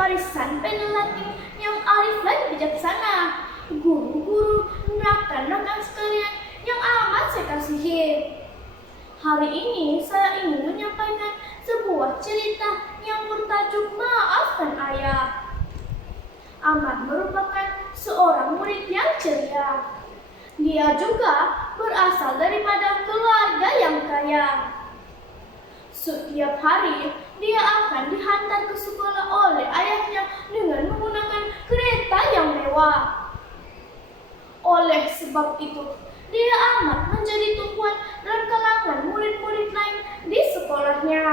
warisan penelatih yang arif dan bijaksana, guru-guru, rekan-rekan sekalian yang amat saya kasihi. Hari ini saya ingin menyampaikan sebuah cerita yang bertajuk Maafkan Ayah. Ahmad merupakan seorang murid yang ceria. Dia juga berasal daripada keluarga yang kaya. Setiap hari, dia akan dihantar ke sekolah oleh ayahnya dengan menggunakan kereta yang mewah. Oleh sebab itu, dia amat menjadi tumpuan dalam kalangan murid-murid lain di sekolahnya.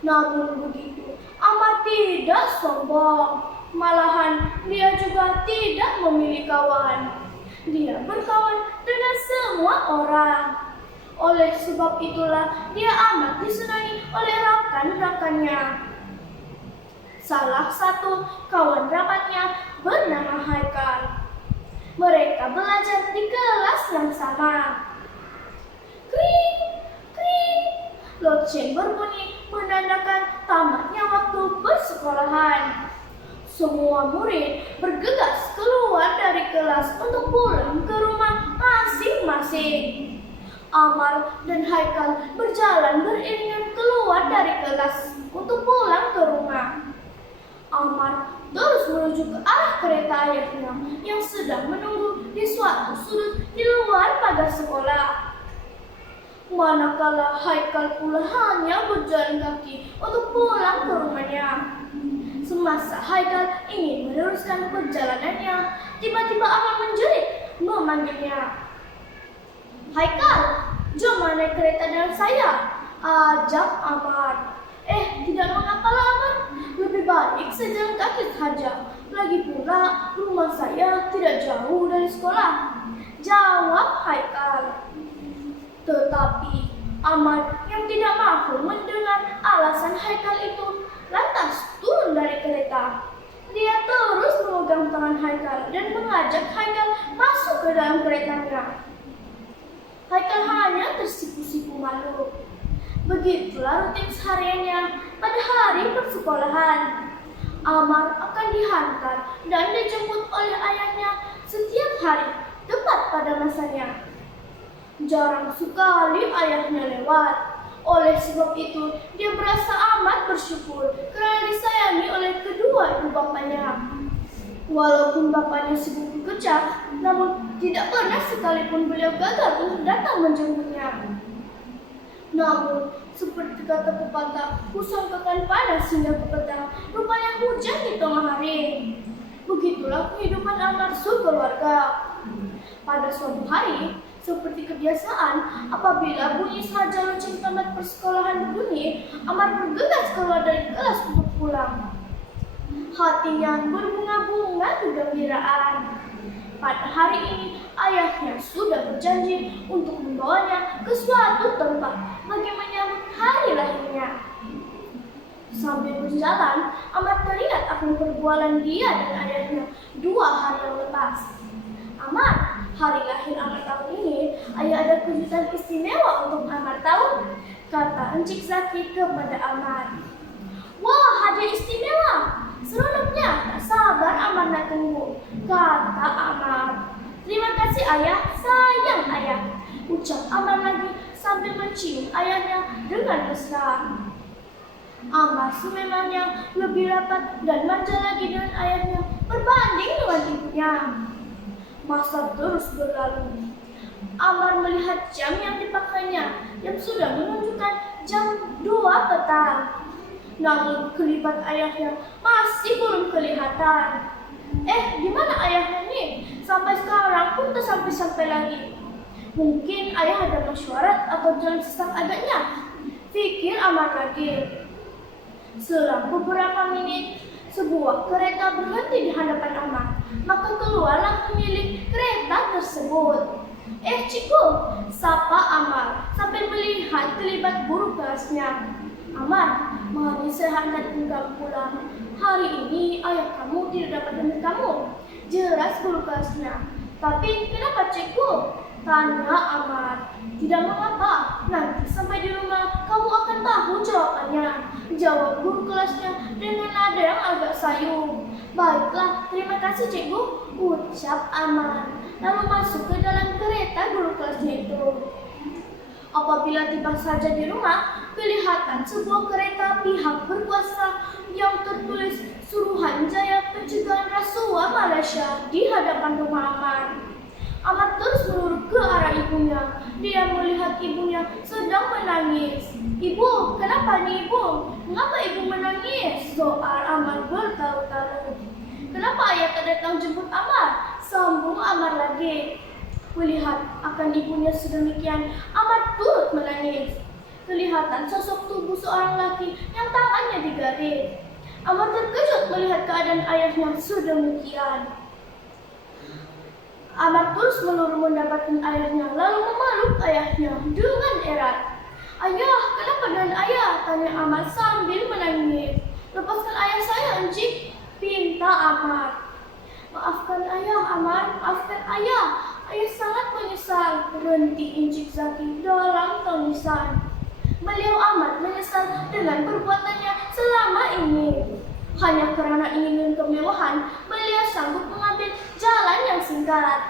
Namun begitu, Ahmad tidak sombong. Malahan, dia juga tidak memilih kawan. Dia berkawan dengan semua orang. Oleh sebab itulah, dia amat disenangi oleh rekan-rekannya. Salah satu kawan rapatnya bernama Haikal. Mereka belajar di kelas yang sama. Kring, kring, lonceng berbunyi menandakan tamatnya waktu bersekolahan. Semua murid bergegas keluar dari kelas untuk pulang ke rumah masing-masing. Amar dan Haikal berjalan beriringan keluar dari kelas untuk pulang ke rumah. Amar terus menuju ke arah kereta ayahnya yang sedang menunggu di suatu sudut di luar pagar sekolah. Manakala Haikal pula hanya berjalan kaki untuk pulang ke rumahnya. Semasa Haikal ingin meneruskan perjalanannya, tiba-tiba Amar menjerit memanggilnya. Haikal, jom naik kereta dengan saya, ajak Amar. Tidak mengapa Amar, lebih baik saya jalan kaki saja. Lagi pula rumah saya tidak jauh dari sekolah, jawab Haikal. Tetapi Amar yang tidak mampu mendengar alasan Haikal itu lantas turun dari kereta. Dia terus memegang tangan Haikal dan mengajak Haikal masuk ke dalam keretanya. Haikal hanya tersipu-sipu malu. Begitulah rutin sehariannya pada hari persekolahan. Amar akan dihantar dan dijemput oleh ayahnya setiap hari tepat pada masanya. Jarang sekali ayahnya lewat. Oleh sebab itu, dia merasa amat bersyukur kerana disayangi oleh kedua ibu bapanya. Walaupun bapanya sibuk bekerja, namun tidak pernah sekalipun beliau gagal untuk datang menjemputnya. Namun, seperti kata pepatah, pusangkakan panas hingga ke petang, rupanya hujan di tengah hari. Begitulah kehidupan Amar sekeluarga. Pada suatu hari, seperti kebiasaan, apabila bunyi saja lonceng tamat persekolahan berbunyi, Amar bergegas keluar dari kelas untuk pulang. Hatinya berbunga-bunga kegembiraan. Pada hari ini, ayahnya sudah berjanji untuk membawanya ke suatu tempat bagi menyambut hari lahirnya. Sambil berjalan, Amar teringat akan perbualan dia dan ayahnya 2 hari yang lepas. Amar, hari lahir Amar tahun ini, ayah ada kejutan istimewa untuk Amar tahu, kata Encik Zaki kepada Amar. Wah, hadiah istimewa, seronoknya, tak sabar Amar nak tunggu, kata Amar. Terima kasih ayah, sayang ayah, ucap Amar lagi sambil mencium ayahnya dengan mesra. Amar sememangnya lebih rapat dan manja lagi dengan ayahnya berbanding dengan ibunya. Masa terus berlalu. Amar melihat jam yang dipakainya yang sudah menunjukkan jam 2 petang. Namun kelibat ayahnya masih belum kelihatan. Di mana ayahnya nih? Sampai sekarang pun tak sampai-sampai lagi. Mungkin ayah ada mesyuarat atau jalan sesak agaknya, pikir Amar lagi. Selang beberapa menit, sebuah kereta berhenti di hadapan Amar. Maka keluarlah pemilik kereta tersebut. Ciko, sapa Amar sambil melihat kelibat guru kelasnya. Amar, mohon diserahkan engkau pulang. Hari ini ayah kamu tidak dapat menemui kamu, jelas guru kelasnya. Tapi kenapa Ciko? Tanya Amar. Tidak mengapa, nanti sampai di rumah kamu akan tahu jawabannya, jawab Jawab guru kelasnya dengan nada yang agak sayu. Baiklah, terima kasih cikgu, ucap Amar. Lalu masuk ke dalam kereta guru kelasnya itu. Apabila tiba saja di rumah, kelihatan sebuah kereta pihak berkuasa yang tertulis Suruhanjaya Pencegahan Rasuah Malaysia di hadapan rumah Amar. Amar terus menurut ke arah ibunya. Dia melihat ibunya sedang menangis. Ibu, kenapa nih ibu? Mengapa ibu menangis? Soal Amar bertalu-talu. Kenapa ayah tak datang jemput Amar? Sambung Amar lagi. Melihat akan ibunya sedemikian, Amar turut menangis. Kelihatan sosok tubuh seorang laki yang tangannya digarit. Amar terkejut melihat keadaan ayahnya sedemikian. Amar terus meluru mendapatkan ayahnya, lalu memeluk ayahnya dengan erat. Ayah, kenapa dengan ayah? Tanya Amar sambil menangis. Lepaskan ayah saya, encik, pinta Amar. Maafkan ayah, Amar, maafkan ayah. Ayah sangat menyesal, berhenti Encik Zaki dalam tangisan. Beliau amat menyesal dengan perbuatannya selama ini. Hanya karena ingin kemewahan, beliau sanggup mengambil jalan yang singkat.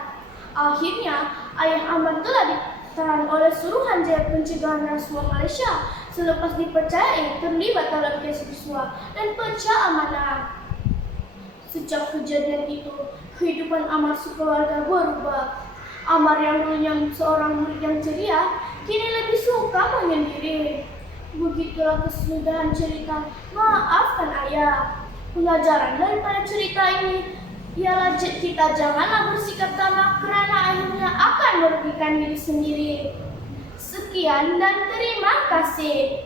Akhirnya, ayah Amar telah ditahan oleh Suruhanjaya Pencegahan Rasuah Malaysia selepas dipercayai terlibat dalam kes rasuah dan pecah amanah. Sejak kejadian itu, kehidupan Amar sekeluarga berubah. Amar yang dulunya seorang murid yang ceria, kini lebih suka menyendiri. Begitulah kesudahan cerita Maafkan Ayah. Pelajaran daripada cerita ini ialah kita janganlah bersikap tamak kerana akhirnya akan merugikan diri sendiri. Sekian dan terima kasih.